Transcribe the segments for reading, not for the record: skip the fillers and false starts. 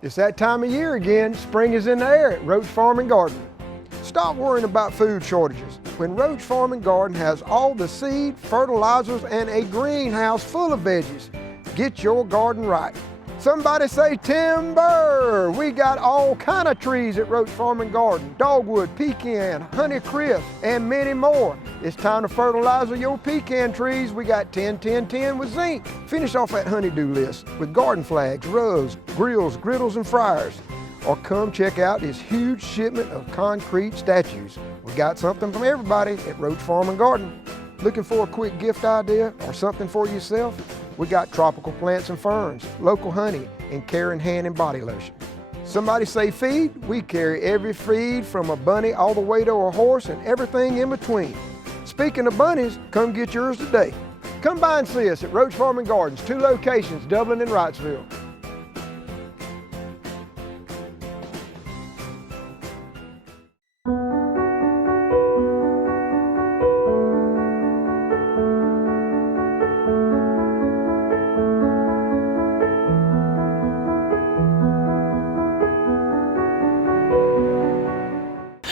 It's that time of year again. Spring is in the air at Roach Farm and Garden. Stop worrying about food shortages when Roach Farm and Garden has all the seed, fertilizers, and a greenhouse full of veggies. Get your garden right. Somebody say timber! We got all kind of trees at Roach Farm and Garden. Dogwood, pecan, honeycrisp, and many more. It's time to fertilize your pecan trees. We got 10-10-10 with zinc. Finish off that honeydew list with garden flags, rugs, grills, griddles, and fryers. Or come check out this huge shipment of concrete statues. We got something from everybody at Roach Farm and Garden. Looking for a quick gift idea or something for yourself? We got tropical plants and ferns, local honey, and caring hand and body lotion. Somebody say feed? We carry every feed from a bunny all the way to a horse and everything in between. Speaking of bunnies, come get yours today. Come by and see us at Roach Farm and Gardens, 2 locations, Dublin and Wrightsville.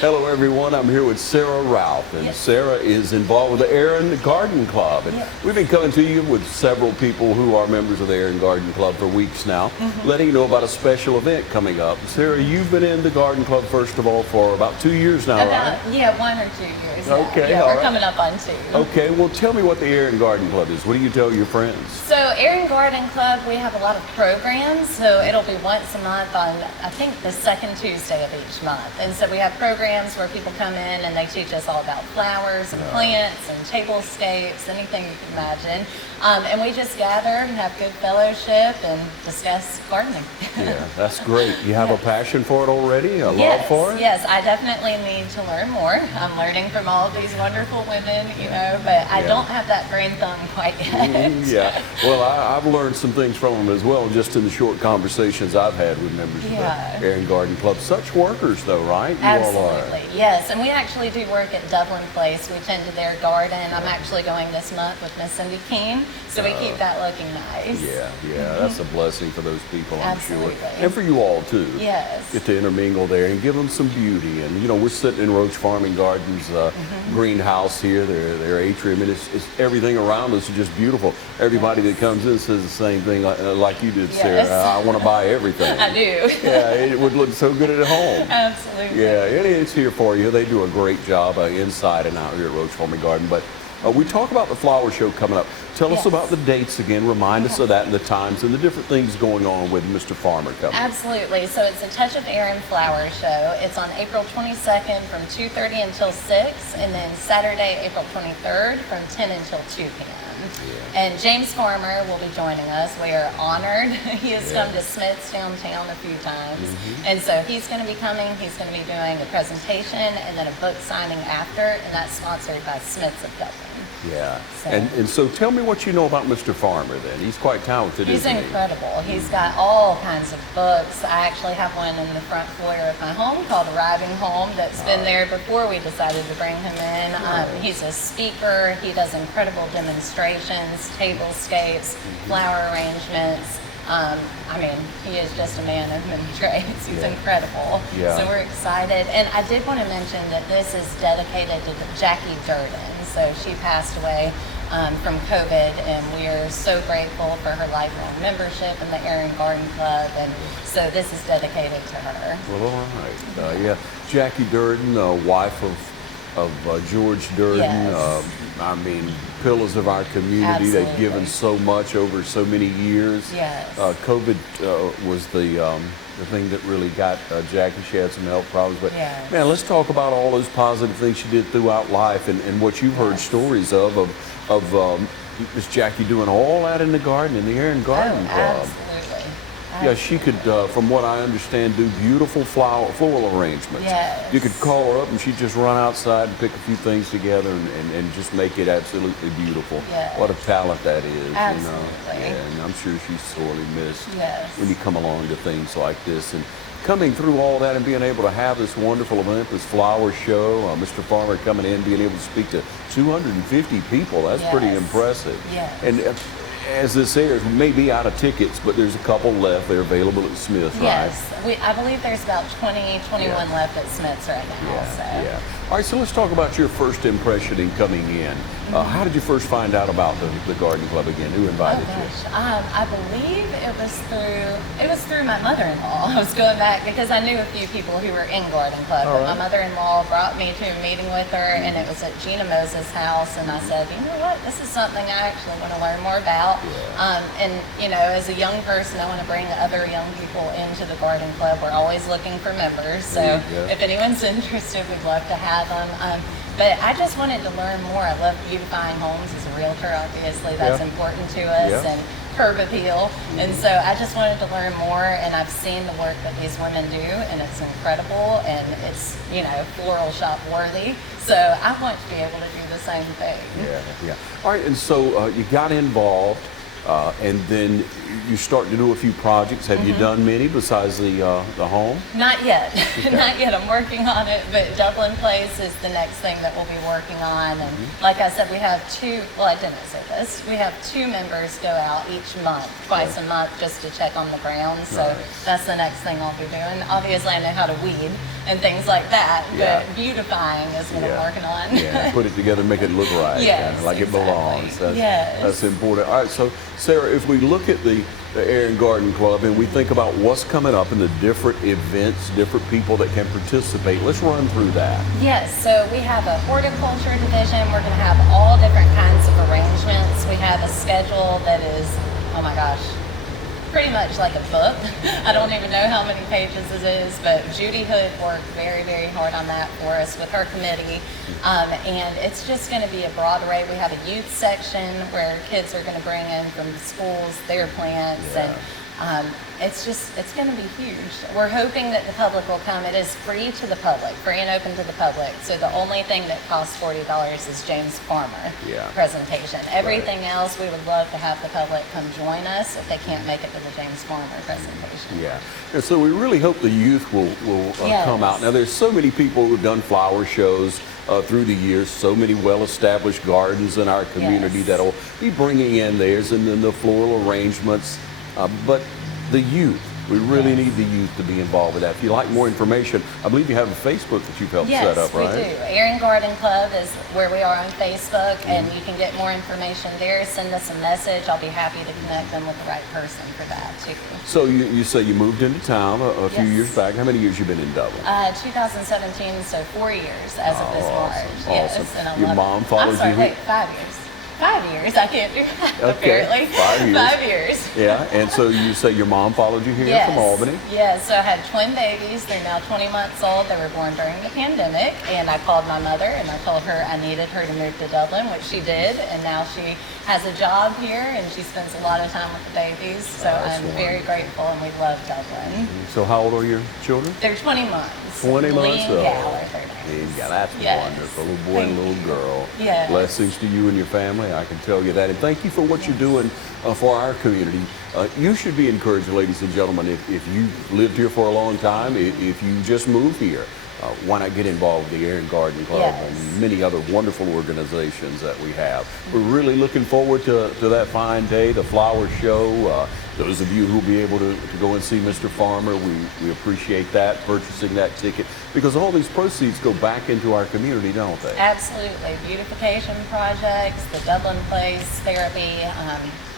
Hello everyone, I'm here with Sarah Ralph, and Sarah is involved with the Aaron Garden Club. And we've been coming to you with several people who are members of the Aaron Garden Club for weeks now, letting you know about a special event coming up. Sarah, you've been in the Garden Club, first of all, for about 2 years now, right? Yeah, 1 or 2 years. Okay, yeah, all we're right. coming up on 2. Okay, well tell me what the Aaron Garden Club is. What do you tell your friends? So Aaron Garden Club, we have a lot of programs. So it'll be once a month on, I think, the second Tuesday of each month. And so we have programs where people come in and they teach us all about flowers and plants and tablescapes, anything you can imagine. And we just gather and have good fellowship and discuss gardening. Yeah, that's great. You have a passion for it already, a love for it? Yes, I definitely need to learn more. I'm learning from all of these wonderful women, you know, but I don't have that brain thumb quite yet. Yeah, well, I've learned some things from them as well, just in the short conversations I've had with members of the Aaron Garden Club. Such workers, though, right? You all are. Absolutely, yes. And we actually do work at Dublin Place. We tend to their garden. I'm actually going this month with Miss Cindy Keene, so we keep that looking nice. Yeah, that's a blessing for those people, I'm Absolutely. sure. And for you all, too. Yes. Get to intermingle there and give them some beauty. And, you know, we're sitting in Roach Farm and Gardens greenhouse here, their atrium, and it's everything around us is just beautiful. Everybody that comes in says the same thing like you did, Sarah. Yes. I want to buy everything. I do. Yeah, it would look so good at home. Absolutely. Yeah, it's here for you. They do a great job inside and out here at Roach Farm and Garden. But we talk about the flower show coming up. Tell us about the dates again. Remind us of that and the times and the different things going on with Mr. Farmer coming. Absolutely. So it's a Touch of Aaron Flower Show. It's on April 22nd from 2:30 until 6, and then Saturday, April 23rd from 10 until 2 p.m. And James Farmer will be joining us. We are honored. He has come to Smith's downtown a few times. And so he's going to be coming. He's going to be doing a presentation and then a book signing after, and that's sponsored by Smith's of Dublin. Yeah. So. And so tell me what you know about Mr. Farmer then. He's quite talented, He's isn't he? incredible. He's got all kinds of books. I actually have one in the front foyer of my home called Arriving Home that's been there before we decided to bring him in. He's a speaker. He does incredible demonstrations, tablescapes, flower arrangements. I mean, he is just a man of many trades. He's incredible. Yeah. So we're excited. And I did want to mention that this is dedicated to Jackie Durden. So she passed away from COVID, and we are so grateful for her lifelong membership in the Aaron Garden Club. And so this is dedicated to her. Well, all right. Jackie Durden, wife of George Durden. Yes. I mean, pillars of our community. Absolutely. They've given so much over so many years. Yes. COVID was the thing that really got Jackie. She had some health problems. But Yes. man, let's talk about all those positive things she did throughout life and what you've heard stories of Miss Jackie doing all that in the garden, in the Aaron Garden Club. Absolutely. Yeah, she could, from what I understand, do beautiful floral arrangements. Yes. You could call her up and she'd just run outside and pick a few things together and just make it absolutely beautiful. Yes. What a talent that is. Absolutely. You know? And I'm sure she's sorely missed Yes. when you come along to things like this. And coming through all that and being able to have this wonderful event, this flower show, Mr. Farmer coming in, being able to speak to 250 people, that's pretty Yes. impressive. Yes. And as this airs, we may be out of tickets, but there's a couple left. They're available at Smith's, right? Yes, I believe there's about 21 left at Smith's right now. Yeah. All right, so let's talk about your first impression in coming in. How did you first find out about the Garden Club again? Who invited you? I believe it was through my mother-in-law. I was going back because I knew a few people who were in Garden Club. But my mother-in-law brought me to a meeting with her, and it was at Gina Moses' house. And I said, you know what, this is something I actually want to learn more about. And you know, as a young person, I want to bring other young people into the Garden Club. We're always looking for members, so if anyone's interested, we'd love to have them. But I just wanted to learn more. I love beautifying homes as a realtor. Obviously, that's important to us, and curb appeal. And so I just wanted to learn more, and I've seen the work that these women do, and it's incredible, and it's, you know, floral shop worthy. So I want to be able to do the same thing. Yeah. All right, and so you got involved, and then you start to do a few projects. Have you done many besides the home? Not yet. Not yet. I'm working on it, but Dublin Place is the next thing that we'll be working on. And like I said, we have I didn't say this, we have 2 members go out each month, twice a month, just to check on the grounds. So that's the next thing I'll be doing. Obviously, I know how to weed and things like that, but beautifying is what I'm working on. Put it together, make it look right, like it belongs. That's important. All right, so Sarah, if we look at the Aaron Garden Club and we think about what's coming up and the different events, different people that can participate, let's run through that. Yes, so we have a horticulture division. We're going to have all different kinds of arrangements. We have a schedule that is, oh my gosh, pretty much like a book. I don't even know how many pages it is, but Judy Hood worked very, very hard on that for us with her committee. And it's just going to be a broad array. We have a youth section where kids are going to bring in from schools their plants, and it's going to be huge. We're hoping that the public will come. It is free to the public, free and open to the public. So the only thing that costs $40 is James Farmer presentation. Everything else, we would love to have the public come join us if they can't make it to the James Farmer presentation. And so we really hope the youth will come out. Now, there's so many people who've done flower shows through the years, so many well-established gardens in our community that'll be bringing in theirs, and then the floral arrangements. But the youth, we really need the youth to be involved with that. If you'd like more information, I believe you have a Facebook that you've helped set up, right? Yes, we do. Aaron Garden Club is where we are on Facebook, and you can get more information there. Send us a message. I'll be happy to connect them with the right person for that, too. So you say you moved into town a few years back. How many years you been in Dublin? 2017, so 4 years as of this March. Awesome. Yes, and I Your love mom it. followed I'm sorry, you? wait, 5 years. 5 years. I can't do that, apparently. 5 years. 5 years. Yeah, and so you say your mom followed you here from Albany? Yes, so I had twin babies. They're now 20 months old. They were born during the pandemic, and I called my mother and I told her I needed her to move to Dublin, which she did, and now she has a job here and she spends a lot of time with the babies, so I'm very grateful, and we love Dublin. So how old are your children? They're 20 months. 20 months old. Yeah, that's wonderful. Little boy and little girl. Yes. Blessings to you and your family, I can tell you that. And thank you for what you're doing for our community. You should be encouraged, ladies and gentlemen, if you've lived here for a long time, if you just moved here, why not get involved with the Aaron Garden Club and many other wonderful organizations that we have. We're really looking forward to that fine day, the flower show. Those of you who will be able to go and see Mr. Farmer, we appreciate that, purchasing that ticket, because all these proceeds go back into our community, don't they? Absolutely. Beautification projects, the Dublin Place, therapy,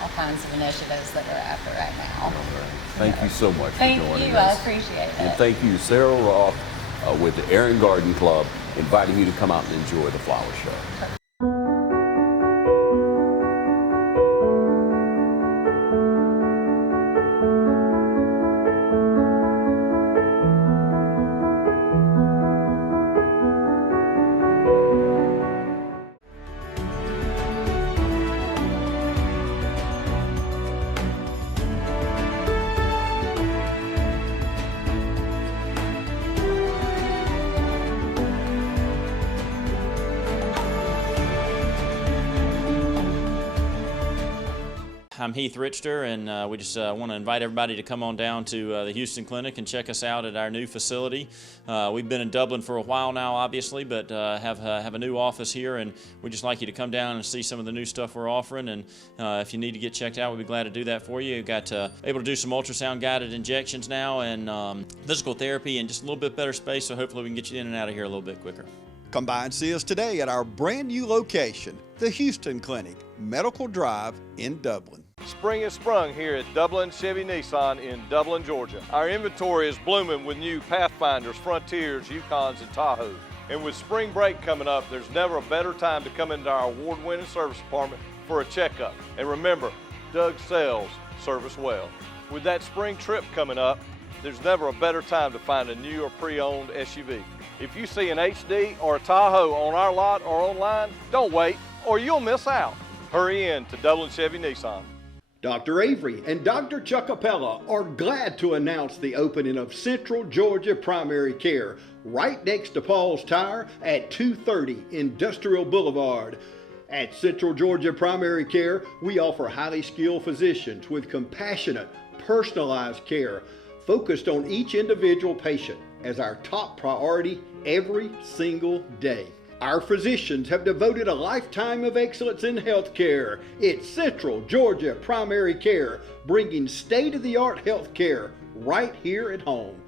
all kinds of initiatives that we're after right now. Thank you so much for joining us. Thank you. I appreciate it. And thank you, Sarah Roth, with the Aaron Garden Club, inviting you to come out and enjoy the flower show. I'm Heath Richter, and we just want to invite everybody to come on down to the Houston Clinic and check us out at our new facility. We've been in Dublin for a while now, obviously, but have a new office here, and we'd just like you to come down and see some of the new stuff we're offering. And if you need to get checked out, we'd be glad to do that for you. We've got able to do some ultrasound guided injections now, and physical therapy, and just a little bit better space. So hopefully we can get you in and out of here a little bit quicker. Come by and see us today at our brand new location, the Houston Clinic, Medical Drive in Dublin. Spring has sprung here at Dublin Chevy Nissan in Dublin, Georgia. Our inventory is blooming with new Pathfinders, Frontiers, Yukons, and Tahoes. And with spring break coming up, there's never a better time to come into our award-winning service department for a checkup. And remember, Doug sells service well. With that spring trip coming up, there's never a better time to find a new or pre-owned SUV. If you see an HD or a Tahoe on our lot or online, don't wait or you'll miss out. Hurry in to Dublin Chevy Nissan. Dr. Avery and Dr. Chuckapella are glad to announce the opening of Central Georgia Primary Care right next to Paul's Tire at 230 Industrial Boulevard. At Central Georgia Primary Care, we offer highly skilled physicians with compassionate, personalized care focused on each individual patient as our top priority every single day. Our physicians have devoted a lifetime of excellence in healthcare. It's Central Georgia Primary Care, bringing state-of-the-art healthcare right here at home.